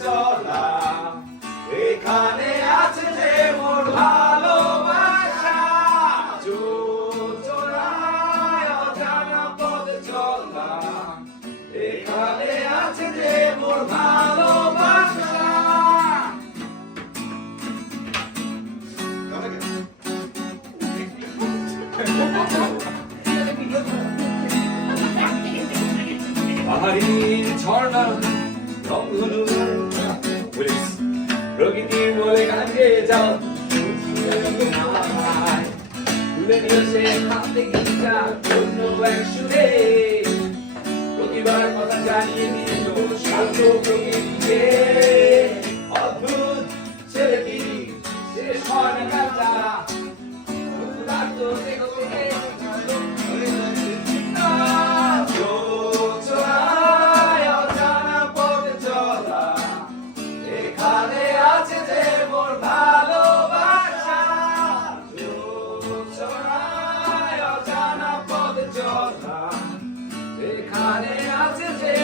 চলা এখানে আছে যে মোর ভালোবাসা চোরায় অজানা পথে চলা এখানে আছে যে মোর ভালোবাসা। পাহাড়ির ঝর্ণা রংধনু প্রকৃতির বলে গান গেয়ে যাও তুলে নিয়ে সে হাত থেকে অন্য এক সুরে প্রতিবার কথা জানিয়ে দিল শান্ত প্রকৃতিকে অদ্ভুত ছেলেটি শেষ হয় না কাজটা তো দেখতে এখানে আছে যে